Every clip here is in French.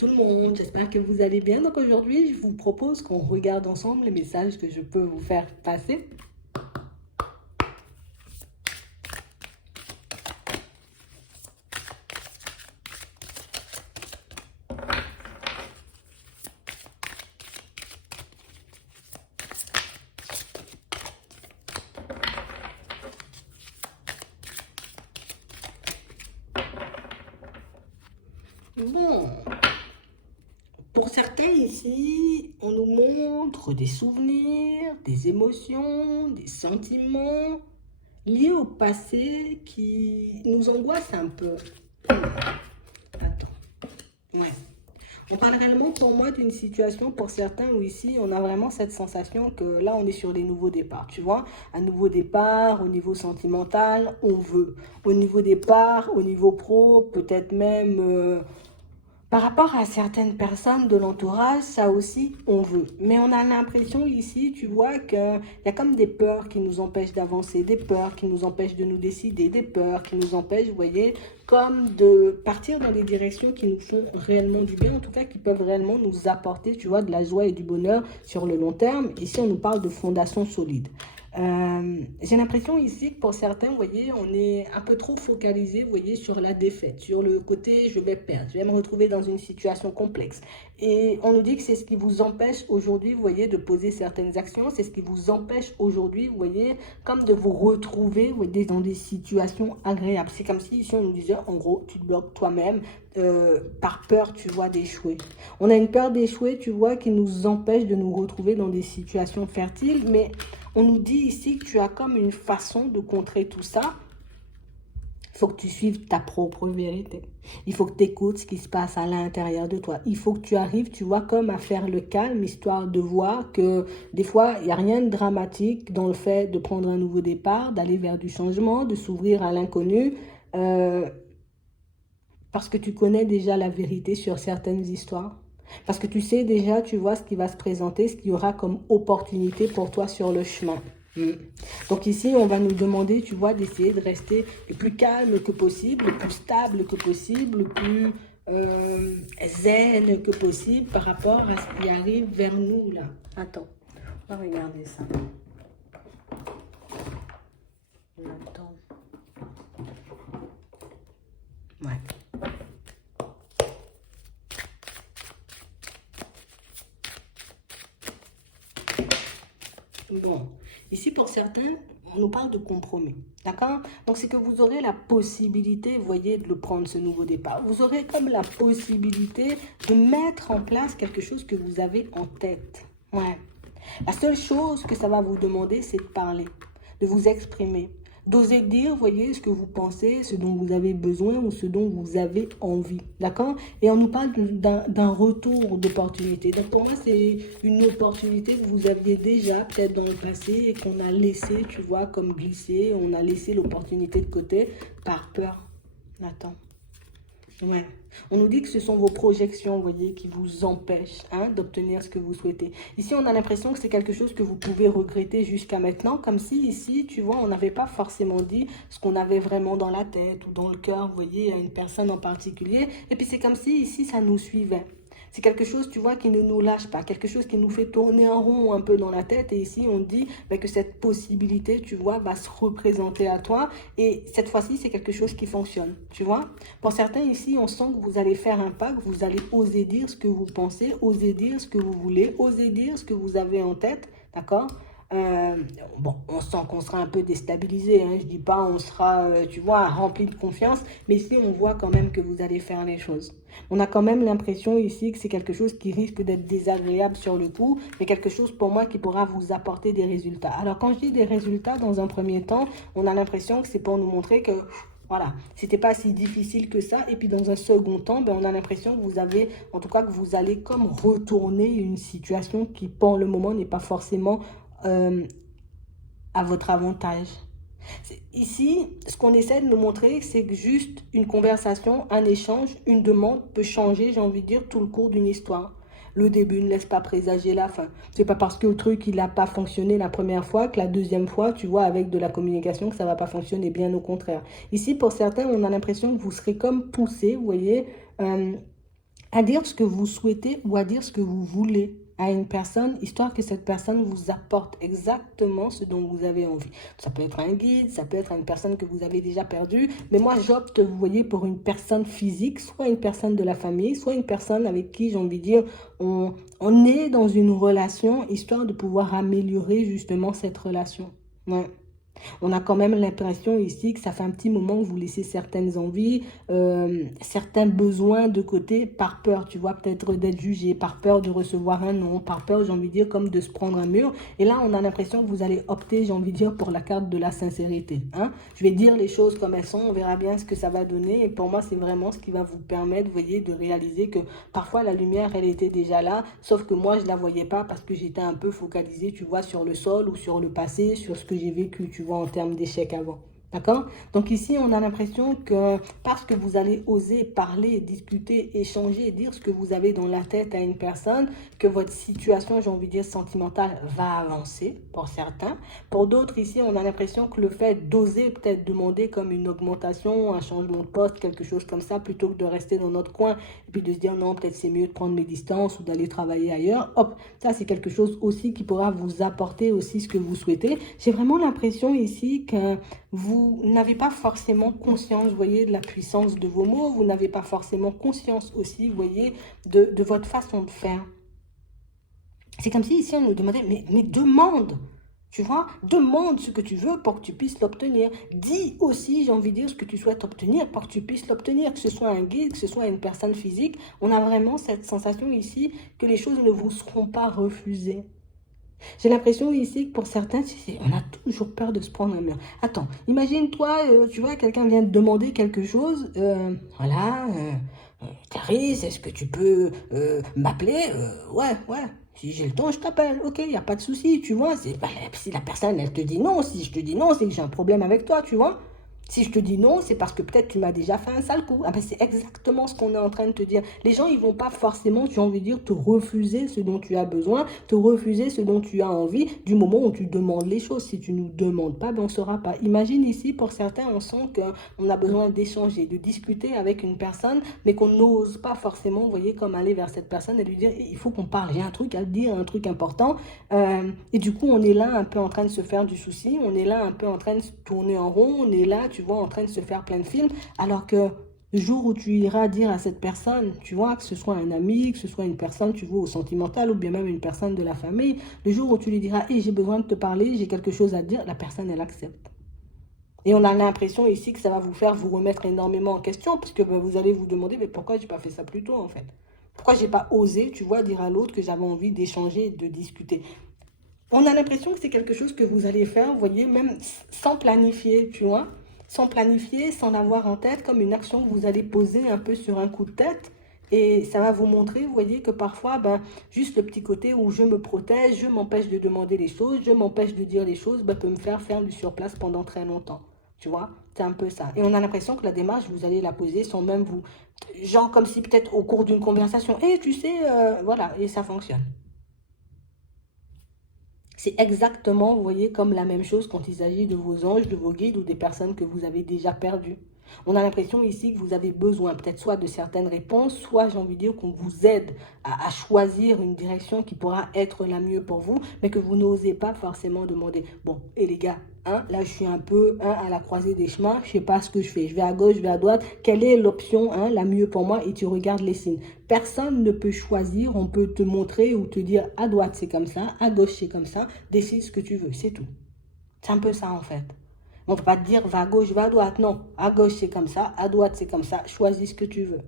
tout le monde, j'espère que vous allez bien. Donc aujourd'hui, je vous propose qu'on regarde ensemble les messages que je peux vous faire passer. Bon, pour certains ici, on nous montre des souvenirs, des émotions, des sentiments liés au passé qui nous angoissent un peu. Attends, ouais. On parle réellement pour moi d'une situation pour certains où ici on a vraiment cette sensation que là on est sur des nouveaux départs, tu vois. Un nouveau départ au niveau sentimental, on veut. Au niveau départ, au niveau pro, peut-être même par rapport à certaines personnes de l'entourage, ça aussi, on veut. Mais on a l'impression ici, tu vois, qu'il y a comme des peurs qui nous empêchent d'avancer, des peurs qui nous empêchent de nous décider, des peurs qui nous empêchent, vous voyez, comme de partir dans des directions qui nous font réellement du bien, en tout cas qui peuvent réellement nous apporter, tu vois, de la joie et du bonheur sur le long terme. Ici, on nous parle de fondation solide. J'ai l'impression ici que pour certains, vous voyez, on est un peu trop focalisé, vous voyez, sur la défaite, sur le côté je vais perdre, je vais me retrouver dans une situation complexe. Et on nous dit que c'est ce qui vous empêche aujourd'hui, vous voyez, de poser certaines actions, c'est ce qui vous empêche aujourd'hui, vous voyez, comme de vous retrouver, vous voyez, dans des situations agréables. C'est comme si ici on nous disait, en gros, tu te bloques toi-même par peur, tu vois, d'échouer. On a une peur d'échouer, tu vois, qui nous empêche de nous retrouver dans des situations fertiles, mais on nous dit ici que tu as comme une façon de contrer tout ça. Il faut que tu suives ta propre vérité. Il faut que tu écoutes ce qui se passe à l'intérieur de toi. Il faut que tu arrives, tu vois, comme à faire le calme, histoire de voir que des fois, il n'y a rien de dramatique dans le fait de prendre un nouveau départ, d'aller vers du changement, de s'ouvrir à l'inconnu, parce que tu connais déjà la vérité sur certaines histoires. Parce que tu sais déjà, tu vois ce qui va se présenter, ce qu'il y aura comme opportunité pour toi sur le chemin. Donc ici, on va nous demander, tu vois, d'essayer de rester le plus calme que possible, le plus stable que possible, le plus zen que possible par rapport à ce qui arrive vers nous là. Attends, on va regarder ça. Attends. Ouais. Bon, ici pour certains, on nous parle de compromis, d'accord? Donc c'est que vous aurez la possibilité, vous voyez, de le prendre ce nouveau départ. Vous aurez comme la possibilité de mettre en place quelque chose que vous avez en tête. Ouais. La seule chose que ça va vous demander, c'est de parler, de vous exprimer, d'oser dire, voyez, ce que vous pensez, ce dont vous avez besoin ou ce dont vous avez envie, d'accord? Et on nous parle d'un retour d'opportunité. Donc pour moi, c'est une opportunité que vous aviez déjà peut-être dans le passé et qu'on a laissé, tu vois, comme glisser. On a laissé l'opportunité de côté par peur. Attends. Ouais. On nous dit que ce sont vos projections, vous voyez, qui vous empêchent d'obtenir ce que vous souhaitez. Ici, on a l'impression que c'est quelque chose que vous pouvez regretter jusqu'à maintenant, comme si ici, tu vois, on n'avait pas forcément dit ce qu'on avait vraiment dans la tête ou dans le cœur, vous voyez, à une personne en particulier. Et puis, c'est comme si ici, ça nous suivait. C'est quelque chose, tu vois, qui ne nous lâche pas, quelque chose qui nous fait tourner en rond un peu dans la tête. Et ici, on dit que cette possibilité, tu vois, va se représenter à toi. Et cette fois-ci, c'est quelque chose qui fonctionne, tu vois. Pour certains ici, on sent que vous allez faire un pas, que vous allez oser dire ce que vous pensez, oser dire ce que vous voulez, oser dire ce que vous avez en tête, d'accord? Bon, on sent qu'on sera un peu déstabilisé, je dis pas on sera, tu vois, rempli de confiance, mais ici on voit quand même que vous allez faire les choses. On a quand même l'impression ici que c'est quelque chose qui risque d'être désagréable sur le coup, mais quelque chose pour moi qui pourra vous apporter des résultats. Alors quand je dis des résultats, dans un premier temps, on a l'impression que c'est pour nous montrer que voilà, c'était pas si difficile que ça. Et puis dans un second temps, on a l'impression que vous avez, en tout cas que vous allez comme retourner une situation qui pour le moment n'est pas forcément à votre avantage. Ici, ce qu'on essaie de nous montrer, c'est que juste une conversation, un échange, une demande peut changer, j'ai envie de dire, tout le cours d'une histoire. Le début ne laisse pas présager la fin. C'est pas parce que le truc il n'a pas fonctionné la première fois que la deuxième fois, tu vois, avec de la communication, que ça va pas fonctionner. Bien au contraire. Ici, pour certains, on a l'impression que vous serez comme poussé, vous voyez, à dire ce que vous souhaitez ou à dire ce que vous voulez à une personne, histoire que cette personne vous apporte exactement ce dont vous avez envie. Ça peut être un guide, ça peut être une personne que vous avez déjà perdue, mais moi j'opte, vous voyez, pour une personne physique, soit une personne de la famille, soit une personne avec qui, j'ai envie de dire, on est dans une relation, histoire de pouvoir améliorer justement cette relation. Ouais. On a quand même l'impression ici que ça fait un petit moment que vous laissez certaines envies, certains besoins de côté par peur, tu vois, peut-être d'être jugé, par peur de recevoir un non, par peur, j'ai envie de dire, comme de se prendre un mur. Et là, on a l'impression que vous allez opter, j'ai envie de dire, pour la carte de la sincérité. Hein. Je vais dire les choses comme elles sont, on verra bien ce que ça va donner. Et pour moi, c'est vraiment ce qui va vous permettre, vous voyez, de réaliser que parfois la lumière, elle était déjà là, sauf que moi, je ne la voyais pas parce que j'étais un peu focalisée, tu vois, sur le sol ou sur le passé, sur ce que j'ai vécu, tu vois, en termes d'échec avant. D'accord? Donc ici, on a l'impression que parce que vous allez oser parler, discuter, échanger, dire ce que vous avez dans la tête à une personne, que votre situation, j'ai envie de dire, sentimentale va avancer pour certains. Pour d'autres, ici, on a l'impression que le fait d'oser peut-être demander comme une augmentation, un changement de poste, quelque chose comme ça, plutôt que de rester dans notre coin et puis de se dire non, peut-être c'est mieux de prendre mes distances ou d'aller travailler ailleurs. Hop, ça c'est quelque chose aussi qui pourra vous apporter aussi ce que vous souhaitez. J'ai vraiment l'impression ici que vous n'avez pas forcément conscience, vous voyez, de la puissance de vos mots. Vous n'avez pas forcément conscience aussi, vous voyez, de votre façon de faire. C'est comme si ici on nous demandait, mais demande, tu vois, demande ce que tu veux pour que tu puisses l'obtenir. Dis aussi, j'ai envie de dire, ce que tu souhaites obtenir pour que tu puisses l'obtenir, que ce soit un guide, que ce soit une personne physique. On a vraiment cette sensation ici que les choses ne vous seront pas refusées. J'ai l'impression ici que pour certains, on a toujours peur de se prendre un mur. Attends, imagine-toi, tu vois, quelqu'un vient te demander quelque chose. Voilà, Clarisse, est-ce que tu peux m'appeler Ouais, ouais. Si j'ai le temps, je t'appelle. Ok, il n'y a pas de souci, tu vois. Bah, si la personne, elle te dit non, si je te dis non, c'est que j'ai un problème avec toi, tu vois. Si je te dis non, c'est parce que peut-être tu m'as déjà fait un sale coup. Ah ben c'est exactement ce qu'on est en train de te dire. Les gens, ils vont pas forcément, j'ai envie de dire, te refuser ce dont tu as besoin, te refuser ce dont tu as envie, du moment où tu demandes les choses. Si tu nous demandes pas, ben on saura pas. Imagine ici, pour certains, on sent qu'on a besoin d'échanger, de discuter avec une personne, mais qu'on n'ose pas forcément, vous voyez, comme aller vers cette personne et lui dire, il faut qu'on parle, j'ai un truc à te dire, un truc important. Et du coup, on est là un peu en train de se faire du souci, on est là un peu en train de se tourner en rond, on est là, tu vois, en train de se faire plein de films, alors que le jour où tu iras dire à cette personne, tu vois, que ce soit un ami, que ce soit une personne, tu vois, au sentimental, ou bien même une personne de la famille, le jour où tu lui diras, hey, j'ai besoin de te parler, j'ai quelque chose à te dire, la personne, elle accepte. Et on a l'impression ici que ça va vous faire vous remettre énormément en question, parce que ben, vous allez vous demander, mais pourquoi j'ai pas fait ça plus tôt, en fait? Pourquoi j'ai pas osé, tu vois, dire à l'autre que j'avais envie d'échanger et de discuter? On a l'impression que c'est quelque chose que vous allez faire, vous voyez, même sans planifier, tu vois, sans planifier, sans l'avoir en tête, comme une action que vous allez poser un peu sur un coup de tête. Et ça va vous montrer, vous voyez, que parfois, ben, juste le petit côté où je me protège, je m'empêche de demander les choses, je m'empêche de dire les choses, ben, peut me faire du surplace pendant très longtemps. Tu vois, c'est un peu ça. Et on a l'impression que la démarche, vous allez la poser sans même vous... Genre comme si peut-être au cours d'une conversation, et tu sais, voilà, et ça fonctionne. C'est exactement, vous voyez, comme la même chose quand il s'agit de vos anges, de vos guides ou des personnes que vous avez déjà perdues. On a l'impression ici que vous avez besoin peut-être soit de certaines réponses, soit j'ai envie de dire qu'on vous aide à choisir une direction qui pourra être la mieux pour vous, mais que vous n'osez pas forcément demander. Bon, et les gars, hein, là je suis un peu à la croisée des chemins, je ne sais pas ce que je fais, je vais à gauche, je vais à droite, quelle est l'option hein, la mieux pour moi et tu regardes les signes. Personne ne peut choisir, on peut te montrer ou te dire à droite c'est comme ça, à gauche c'est comme ça, décide ce que tu veux, c'est tout. C'est un peu ça en fait. On ne peut pas te dire va à gauche, va à droite. Non, à gauche c'est comme ça, à droite c'est comme ça. Choisis ce que tu veux.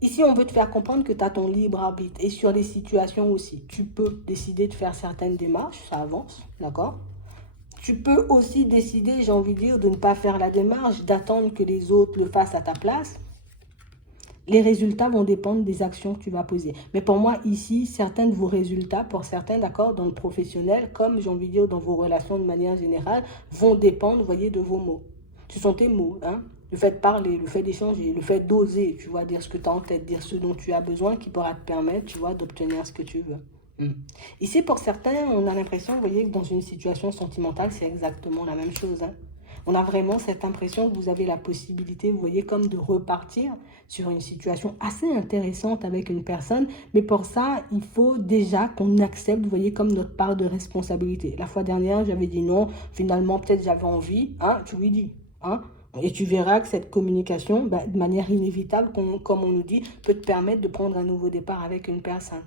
Ici, on veut te faire comprendre que tu as ton libre arbitre. Et sur les situations aussi, tu peux décider de faire certaines démarches, ça avance, d'accord? Tu peux aussi décider, j'ai envie de dire, de ne pas faire la démarche, d'attendre que les autres le fassent à ta place. Les résultats vont dépendre des actions que tu vas poser. Mais pour moi, ici, certains de vos résultats, pour certains, d'accord, dans le professionnel, comme j'ai envie de dire dans vos relations de manière générale, vont dépendre, vous voyez, de vos mots. Ce sont tes mots, hein. Le fait de parler, le fait d'échanger, le fait d'oser, tu vois, dire ce que tu as en tête, dire ce dont tu as besoin qui pourra te permettre, tu vois, d'obtenir ce que tu veux. Ici, pour certains, on a l'impression, vous voyez, que dans une situation sentimentale, c'est exactement la même chose, hein. On a vraiment cette impression que vous avez la possibilité, vous voyez, comme de repartir sur une situation assez intéressante avec une personne. Mais pour ça, il faut déjà qu'on accepte, vous voyez, comme notre part de responsabilité. La fois dernière, j'avais dit non. Finalement, peut-être j'avais envie. Hein, tu lui dis. Hein, et tu verras que cette communication, bah, de manière inévitable, comme on nous dit, peut te permettre de prendre un nouveau départ avec une personne.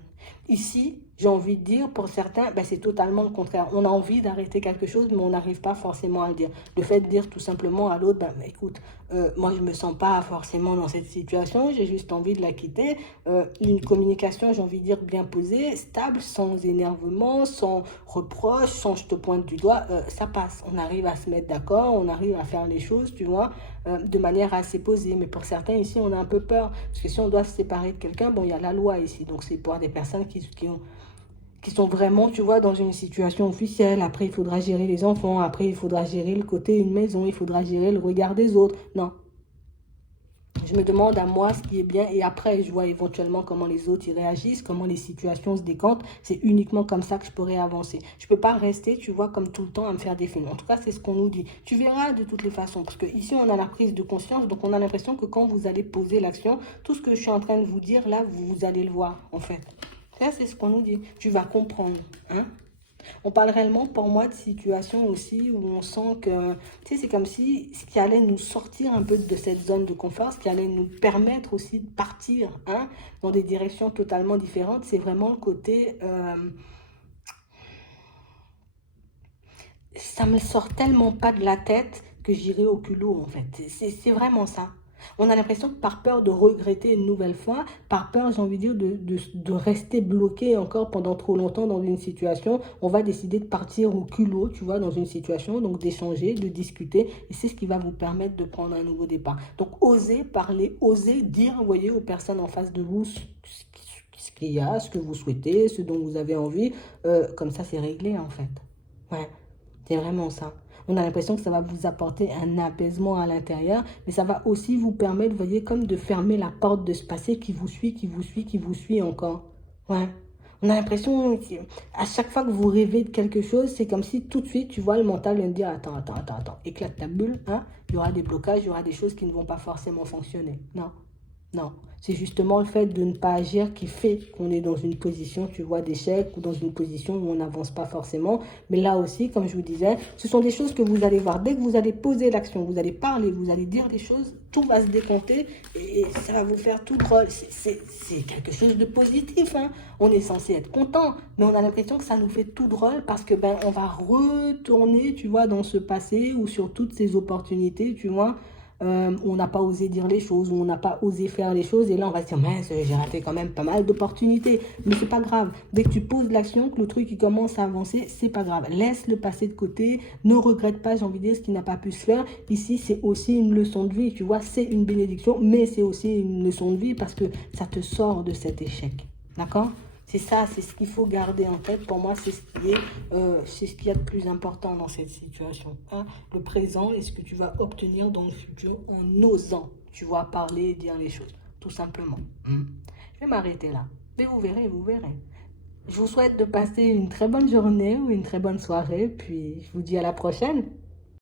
Ici, j'ai envie de dire, pour certains, ben, c'est totalement le contraire. On a envie d'arrêter quelque chose, mais on n'arrive pas forcément à le dire. Le fait de dire tout simplement à l'autre, ben, écoute, moi je ne me sens pas forcément dans cette situation, j'ai juste envie de la quitter. Une communication, j'ai envie de dire, bien posée, stable, sans énervement, sans reproche, sans je te pointe du doigt, ça passe. On arrive à se mettre d'accord, on arrive à faire les choses, tu vois, de manière assez posée. Mais pour certains ici, on a un peu peur, parce que si on doit se séparer de quelqu'un, bon, il y a la loi ici, donc c'est pour des personnes qui sont vraiment, tu vois, dans une situation officielle. Après, il faudra gérer les enfants. Après, il faudra gérer le côté une maison. Il faudra gérer le regard des autres. Non. Je me demande à moi ce qui est bien et après, je vois éventuellement comment les autres y réagissent, comment les situations se décantent. C'est uniquement comme ça que je pourrais avancer. Je ne peux pas rester, tu vois, comme tout le temps à me faire des films. En tout cas, c'est ce qu'on nous dit. Tu verras de toutes les façons. Parce que ici, on a la prise de conscience. Donc, on a l'impression que quand vous allez poser l'action, tout ce que je suis en train de vous dire, là, vous allez le voir, en fait. Ça, c'est ce qu'on nous dit. Tu vas comprendre. Hein? On parle réellement, pour moi, de situations aussi où on sent que, tu sais, c'est comme si ce qui allait nous sortir un peu de cette zone de confort, ce qui allait nous permettre aussi de partir, hein, dans des directions totalement différentes, c'est vraiment le côté, ça me sort tellement pas de la tête que j'irai au culot, en fait. C'est vraiment ça. On a l'impression que par peur de regretter une nouvelle fois, par peur, j'ai envie de dire, de rester bloqué encore pendant trop longtemps dans une situation, on va décider de partir au culot, tu vois, dans une situation, donc d'échanger, de discuter, et c'est ce qui va vous permettre de prendre un nouveau départ. Donc, osez parler, osez dire, vous voyez, aux personnes en face de vous ce qu'il y a, ce que vous souhaitez, ce dont vous avez envie, comme ça, c'est réglé, en fait. Ouais. C'est vraiment ça. On a l'impression que ça va vous apporter un apaisement à l'intérieur, mais ça va aussi vous permettre, vous voyez, comme de fermer la porte de ce passé qui vous suit, qui vous suit, qui vous suit encore. Ouais. On a l'impression qu'à chaque fois que vous rêvez de quelque chose, c'est comme si tout de suite, tu vois, le mental vient de dire, attends, éclate ta bulle, hein. Il y aura des blocages, il y aura des choses qui ne vont pas forcément fonctionner. Non. Non, c'est justement le fait de ne pas agir qui fait qu'on est dans une position, tu vois, d'échec ou dans une position où on n'avance pas forcément. Mais là aussi, comme je vous disais, ce sont des choses que vous allez voir. Dès que vous allez poser l'action, vous allez parler, vous allez dire des choses, tout va se décompter et ça va vous faire tout drôle. C'est quelque chose de positif, hein. On est censé être content, mais on a l'impression que ça nous fait tout drôle parce que ben on va retourner, tu vois, dans ce passé ou sur toutes ces opportunités, tu vois. Où on n'a pas osé dire les choses, où on n'a pas osé faire les choses, et là on va se dire, mince, j'ai raté quand même pas mal d'opportunités, mais c'est pas grave, dès que tu poses l'action, que le truc il commence à avancer, c'est pas grave, laisse le passé de côté, ne regrette pas, j'ai envie de dire, ce qui n'a pas pu se faire. Ici c'est aussi une leçon de vie, tu vois, c'est une bénédiction, mais c'est aussi une leçon de vie parce que ça te sort de cet échec, d'accord? C'est ça, c'est ce qu'il faut garder en tête. Pour moi, c'est ce qu'il y a de plus important dans cette situation. Hein. Le présent et ce que tu vas obtenir dans le futur en osant, tu vois, parler et dire les choses, tout simplement. Je vais m'arrêter là. Mais vous verrez, vous verrez. Je vous souhaite de passer une très bonne journée ou une très bonne soirée. Puis, je vous dis à la prochaine.